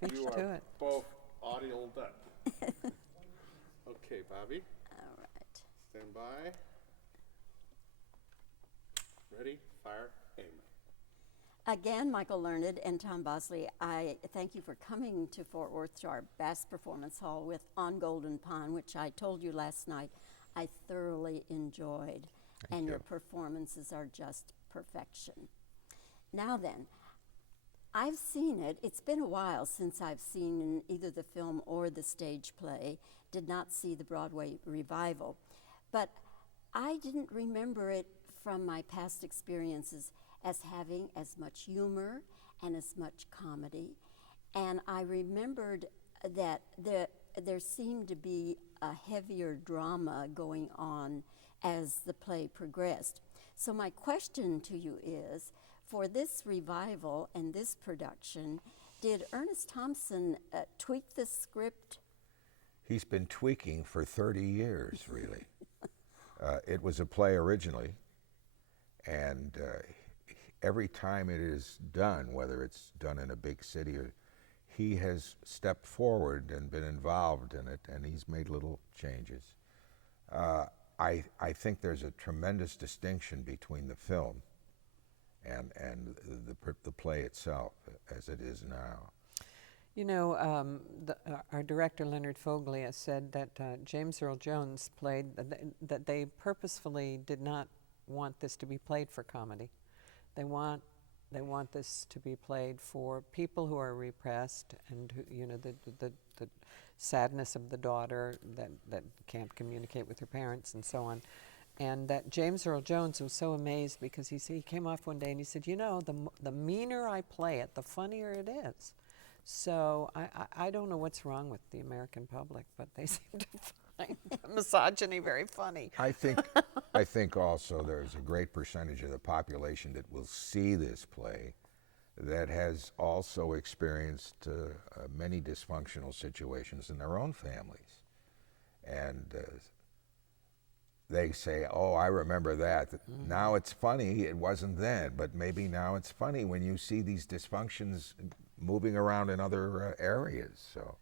Beach You to are it. both audioed up. Okay, Bobbie, All right. stand by. Ready, fire, aim. Again, Michael Learned and Tom Bosley, I thank you for coming to Fort Worth to our Bass Performance Hall with On Golden Pond, which I told you last night I thoroughly enjoyed. Thank Your you. performances are just perfection. Now then, I've seen it. It's been a while since I've seen either the film or the stage play. Did not see the Broadway revival. But I didn't remember it from my past experiences as having as much humor and as much comedy. And I remembered that there seemed to be a heavier drama going on as the play progressed. So my question to you is, for this revival and this production, did Ernest Thompson tweak the script? He's been tweaking for 30 years, really. It was a play originally, and every time it is done, whether it's done in a big city or he has stepped forward and been involved in it, and he's made little changes. I think there's a tremendous distinction between the film and the play itself as it is now. You know, our director, Leonard Foglia, said that James Earl Jones played, that they purposefully did not want this to be played for comedy. They want this to be played for people who are repressed, and who, you know, the sadness of the daughter that can't communicate with her parents and so on. And that James Earl Jones was so amazed because he came off one day and he said, you know, the meaner I play it, the funnier it is. So I don't know what's wrong with the American public, but they seem to find misogyny very funny. I think also there's a great percentage of the population that will see this play that has also experienced many dysfunctional situations in their own families. And they say, oh, I remember that. Now it's funny, it wasn't then, but maybe now it's funny when you see these dysfunctions moving around in other areas. So,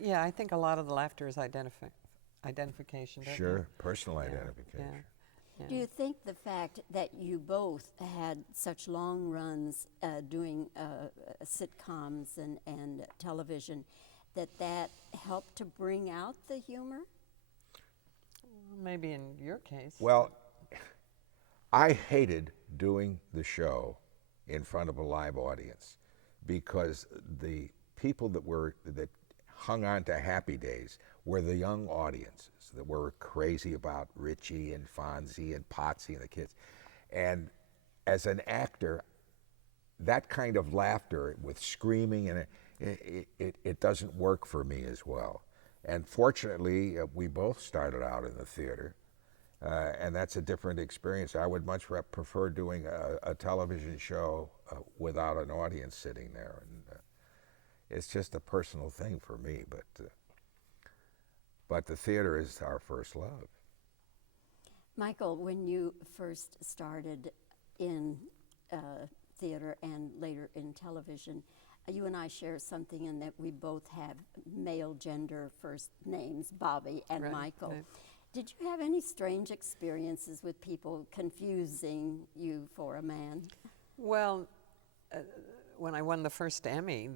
yeah, I think a lot of the laughter is identification. Don't sure, you? personal Yeah, identification. yeah. Do you think the fact that you both had such long runs doing sitcoms and television, that helped to bring out the humor? Maybe in your case. Well, I hated doing the show in front of a live audience because the people that hung on to Happy Days were the young audiences that were crazy about Richie and Fonzie and Potsy and the kids. And as an actor, that kind of laughter with screaming, and it doesn't work for me as well. And fortunately, we both started out in the theater, and that's a different experience. I would much prefer doing a television show without an audience sitting there. And it's just a personal thing for me, but the theater is our first love. Michael, when you first started in theater and later in television, you and I share something in that we both have male gender first names, Bobbie and Right, Michael. right. Did you have any strange experiences with people confusing you for a man? Well, when I won the first Emmy,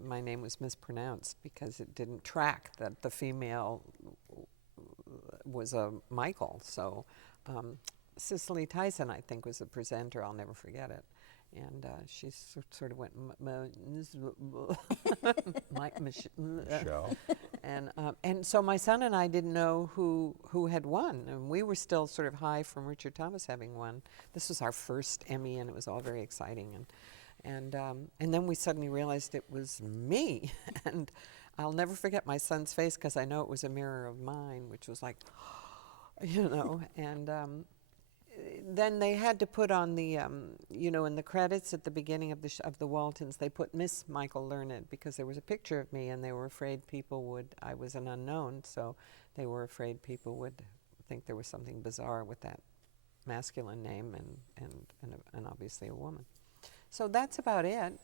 my name was mispronounced because it didn't track that the female was a Michael. So Cicely Tyson, I think, was the presenter. I'll never forget it. And she sort of went, Michelle. And so my son and I didn't know who had won, and we were still sort of high from Richard Thomas having won. This was our first Emmy, and it was all very exciting. And then we suddenly realized it was me, and I'll never forget my son's face because I know it was a mirror of mine, which was like, you know, and. Then they had to put on the, you know, in the credits at the beginning of the Waltons, they put Miss Michael Learned because there was a picture of me, and they were afraid I was an unknown, so they were afraid people would think there was something bizarre with that masculine name and obviously a woman. So that's about it.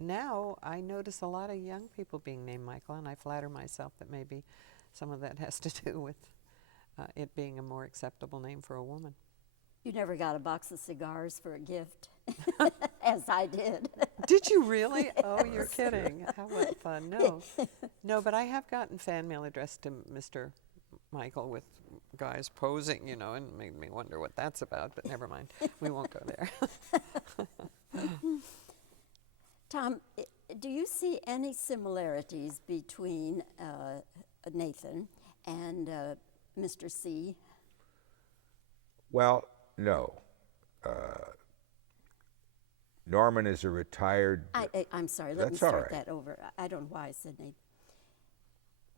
now I notice a lot of young people being named Michael, and I flatter myself that maybe some of that has to do with it being a more acceptable name for a woman. You never got a box of cigars for a gift, as I did. Did you really? Oh, you're kidding. How much fun. No. No, but I have gotten fan mail addressed to Mr. Michael with guys posing, you know, and made me wonder what that's about, but never mind. We won't go there. Tom, do you see any similarities between Nathan and Mr. C? Well, no. Norman is a retired. I'm sorry, let me That's all start right. that over. I don't know why I said Nathan.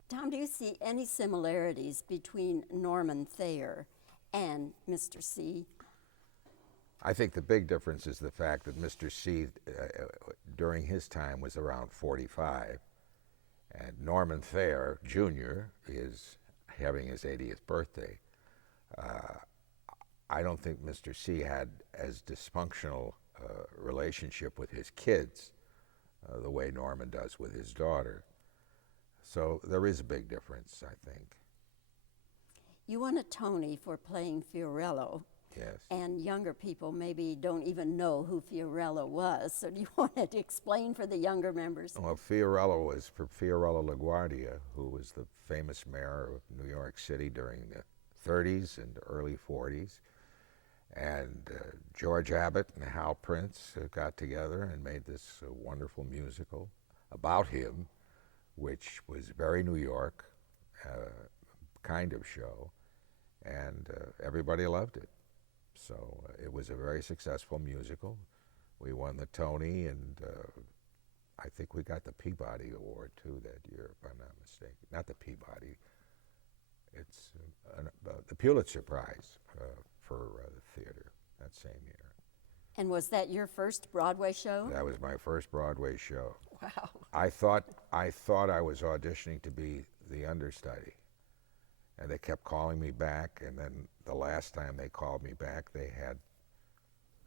Tom, do you see any similarities between Norman Thayer and Mr. C? I think the big difference is the fact that Mr. C, during his time, was around 45, and Norman Thayer Jr. is having his 80th birthday. I don't think Mr. C had as dysfunctional a relationship with his kids the way Norman does with his daughter. So there is a big difference, I think. You won a Tony for playing Fiorello. Yes. And younger people maybe don't even know who Fiorello was. So do you want to explain for the younger members? Well, Fiorello was for Fiorello LaGuardia, who was the famous mayor of New York City during the 30s and early 40s. And George Abbott and Hal Prince got together and made this wonderful musical about him, which was very New York kind of show, and everybody loved it. So it was a very successful musical. We won the Tony, and I think we got the Peabody Award too that year, if I'm not mistaken. Not the Peabody. It's the Pulitzer Prize for the theater that same year. And was that your first Broadway show? That was my first Broadway show. Wow. I thought I was auditioning to be the understudy, and they kept calling me back. And then the last time they called me back, they had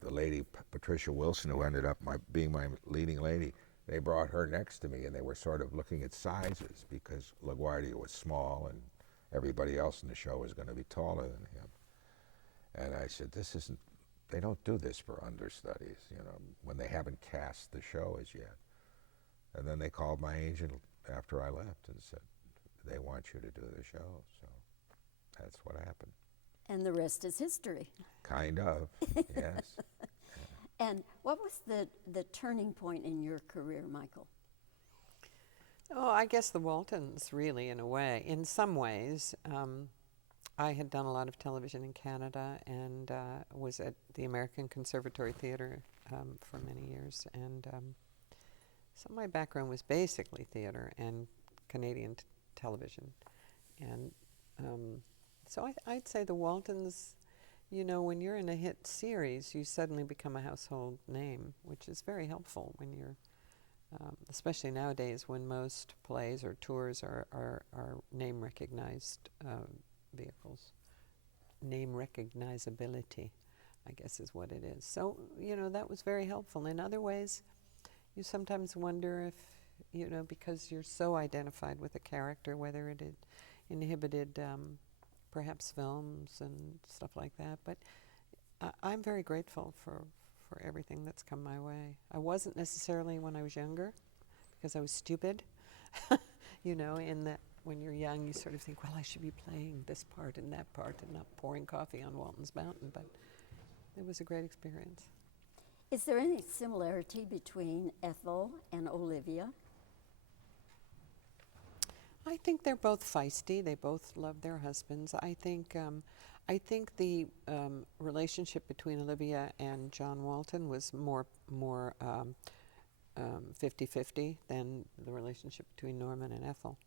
the lady Patricia Wilson, who ended up being my leading lady. They brought her next to me, and they were sort of looking at sizes because LaGuardia was small, and everybody else in the show was going to be taller than him. And I said, "This isn't. They don't do this for understudies, you know, when they haven't cast the show as yet." And then they called my agent after I left and said, "They want you to do the show." So that's what happened. And the rest is history. Kind of, yes. And what was the turning point in your career, Michael? Oh, I guess the Waltons, really, in a way. In some ways, I had done a lot of television in Canada and was at the American Conservatory Theatre for many years. And so my background was basically theater and Canadian television. And so I'd say the Waltons, you know, when you're in a hit series, you suddenly become a household name, which is very helpful when you're, especially nowadays when most plays or tours are name recognized vehicles. Name recognizability, I guess, is what it is. So, you know, that was very helpful. In other ways, you sometimes wonder if, you know, because you're so identified with a character, whether it had inhibited perhaps films and stuff like that. But I'm very grateful for everything that's come my way. I wasn't necessarily when I was younger, because I was stupid. You know, in that when you're young, you sort of think, well, I should be playing this part and that part and not pouring coffee on Walton's Mountain. But it was a great experience. Is there any similarity between Ethel and Olivia? I think they're both feisty. They both love their husbands. I think the relationship between Olivia and John Walton was more 50-50 than the relationship between Norman and Ethel.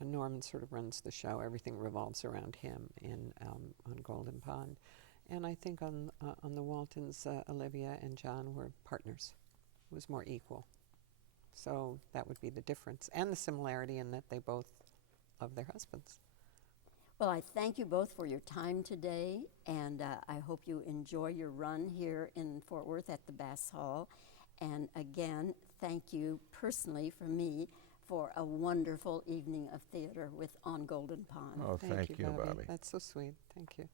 And Norman sort of runs the show. Everything revolves around him on Golden Pond. And I think on the Waltons, Olivia and John were partners. It was more equal. So that would be the difference, and the similarity in that they both love their husbands. Well, I thank you both for your time today, and I hope you enjoy your run here in Fort Worth at the Bass Hall. And again, thank you personally from me for a wonderful evening of theater with On Golden Pond. Oh, thank you, Bobbie. That's so sweet. Thank you.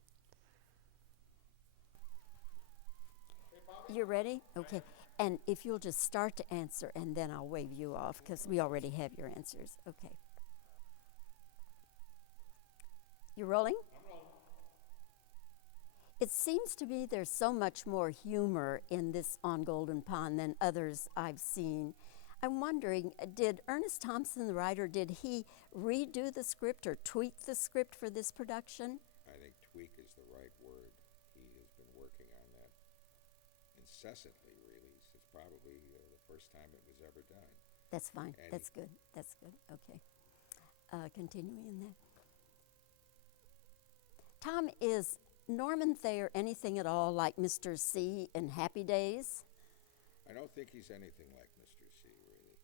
You ready? Okay. And if you'll just start to answer, and then I'll wave you off because we already have your answers. Okay. You rolling? I'm rolling. It seems to me there's so much more humor in this On Golden Pond than others I've seen. I'm wondering, did Ernest Thompson, the writer, did he redo the script or tweak the script for this production? I think tweak is the right word. He has been working on that incessantly, really, since probably the first time it was ever done. That's fine. And That's good. That's good. Okay. Continuing then. Tom, is Norman Thayer anything at all like Mr. C in Happy Days? I don't think he's anything like Mr. C, really.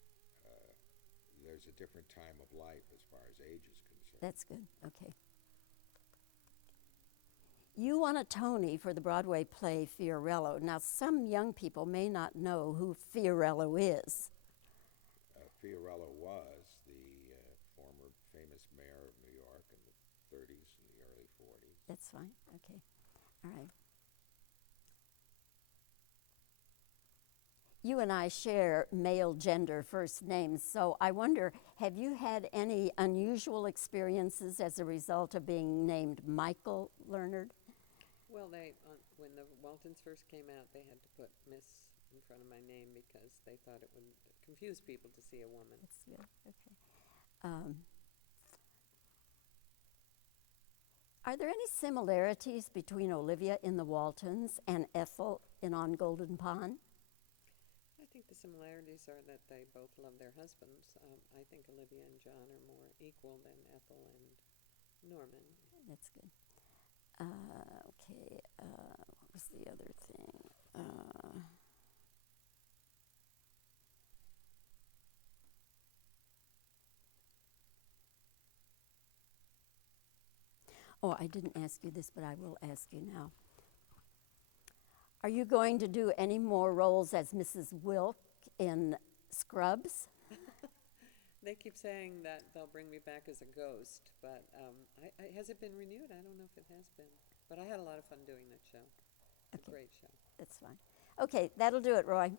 There's a different time of life as far as age is concerned. That's good. Okay. You won a Tony for the Broadway play Fiorello. Now, some young people may not know who Fiorello is. Fiorello was the former famous mayor of New York in the 30s and the early 40s. That's fine. Okay. All right. You and I share male gender first names, so I wonder, have you had any unusual experiences as a result of being named Michael Leonard? Well, when the Waltons first came out, they had to put Miss in front of my name because they thought it would confuse people to see a woman. That's good. Okay. Are there any similarities between Olivia in the Waltons and Ethel in On Golden Pond? I think the similarities are that they both love their husbands. I think Olivia and John are more equal than Ethel and Norman. That's good. Okay. What was the other thing? Oh, I didn't ask you this, but I will ask you now. Are you going to do any more roles as Mrs. Wilk in Scrubs? They keep saying that they'll bring me back as a ghost, but has it been renewed? I don't know if it has been. But I had a lot of fun doing that show. It's a great show. That's fine. Okay, that'll do it, Roy.